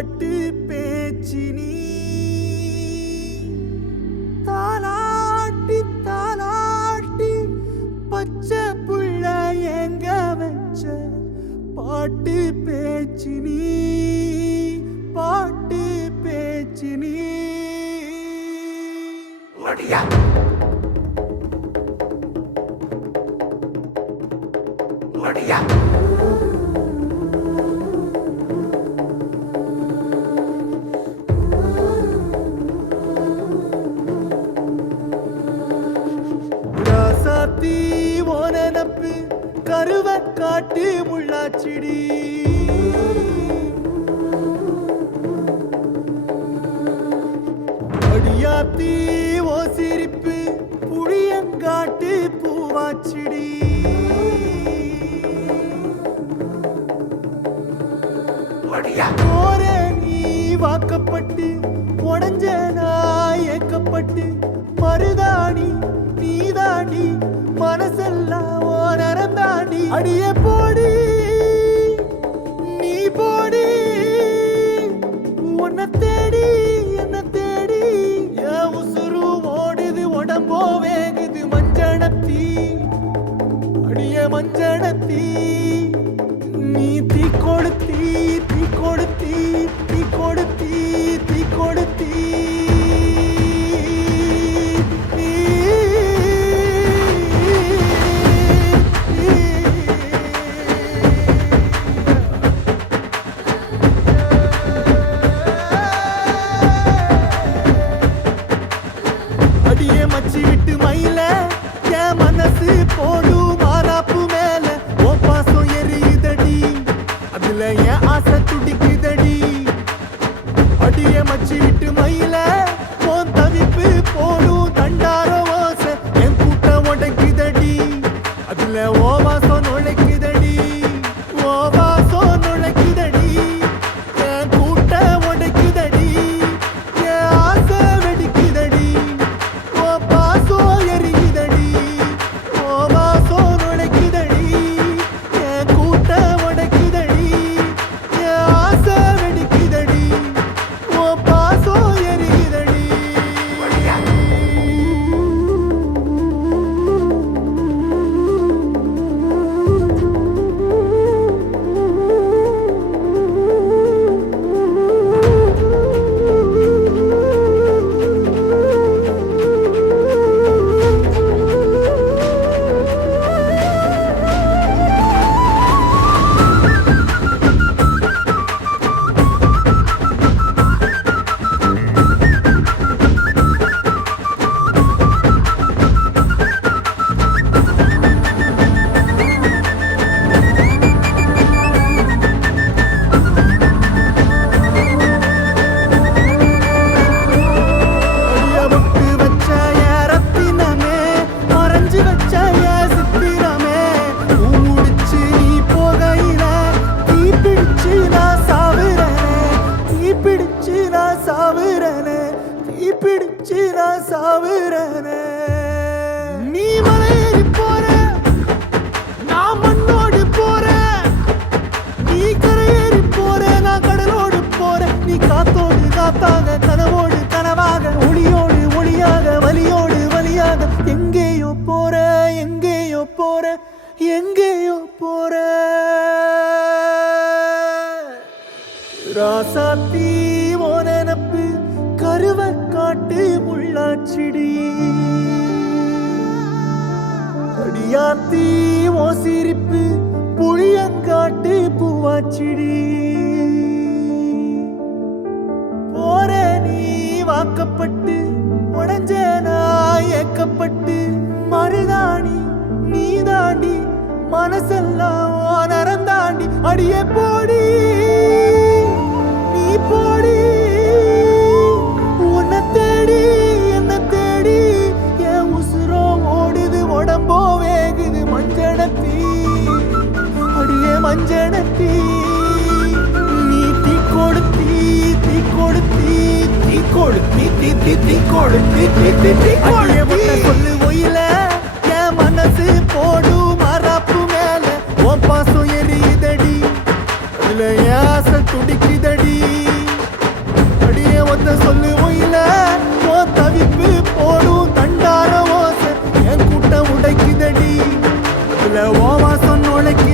பாட்டு பேச்சு நீ தாலாட்டி தாலாட்டி பச்சை புள்ள எங்க வச்ச பாட்டு பேச்சு நீ பாட்டு பேச்சு நீ ஒடியா ஒடியா ராசாத்தி ஓனப்பு கருவ காட்டு முள்ளாச்சிடி அடியாத்தி ஓ சிரிப்பு புளியங்காட்டு பூவாச்சிடி போற நீ வாக்கப்பட்டு உடஞ்ச நான் ஏக்கப்பட்டு மருதாணி நீதாண்டி மனசெல்லாம் ஓ நரந்தாண்டி அடிய போடி நீ போடி உன்னை தேடி என்ன தேடி என் உசுரு ஓடுது உடம்போ வேகுது மஞ்சனத்தி அடிய மஞ்சனத்தி நீ தீ கொடுத்தி தீ கொடுத்தி தீ கொடுத்தி தீ கொடுத்தி அடியே மச்சி விட்டு மயில என் மனசு போடும் மாறாப்பு மேல ஓ பாசம் எரியுதடி அதுல என் ஆசை துடிக்குதடி அடியே மச்சி விட்டு மயில உன் தவிப்பு போடும் தண்டார ஓசை என் கூட்டம் உடைக்குதடி அதுல ஓ வாசம் நுழைக்குதடி ஓ வாசம் நுழைக்குதடி என் கூட்டம் உடைக்குதடி என் ஆசை வெடிக்குதடி ஓ பாசம் எரியுதடி ஓ வாசம் நுழைக்குதடி என் கூட்டம் உடைக்குதடி என் ஆசை வெடிக்குதடி ஓ பாசம் எரியுதடி நீ மலையேறி போற நான் மண்ணோடு போற நீ கரையேறி போற நான் கடலோடு போற நீ காத்தோடு காத்தாக கனவோடு கனவாக ஒளியோடு ஒளியாக வலியோடு வலியாக எங்கேயோ போற எங்கேயோ போற எங்கேயோ போற ராசாத்தி ஓ நெனப்பு கருவ காட்டு முள்ளாச்சிடி அடியாத்தி ஓ சிரிப்பு புளியங்காட்டு பூவாச்சிடி போற நீ வாக்கப்பட்டு உடஞ்ச நான் ஏக்கப்பட்டு மருதாணி நீதாண்டி மனசெல்லாம் ஓ நரந்தாண்டி அடிய போடி நீ போடி உன்னை தேடி என்ன தேடி என் உசுரோ ஓடுது உடம்போ வேகுது மஞ்சனத்தி அடியே மஞ்சனத்தி நீ தீ கொடுத்தி தீ கொடுத்தி தீ கொடுத்தி தீ தீ தீ கொடுத்தி தீ தீ தீ கொடுத்தி சொல்லு ஒயில என் மனசு போடும் மறாப்பு மேல உன் பாசம் எரியுதடி அதுல ஆசை துடிக்குதடி ஓவாசம் நுழைக்க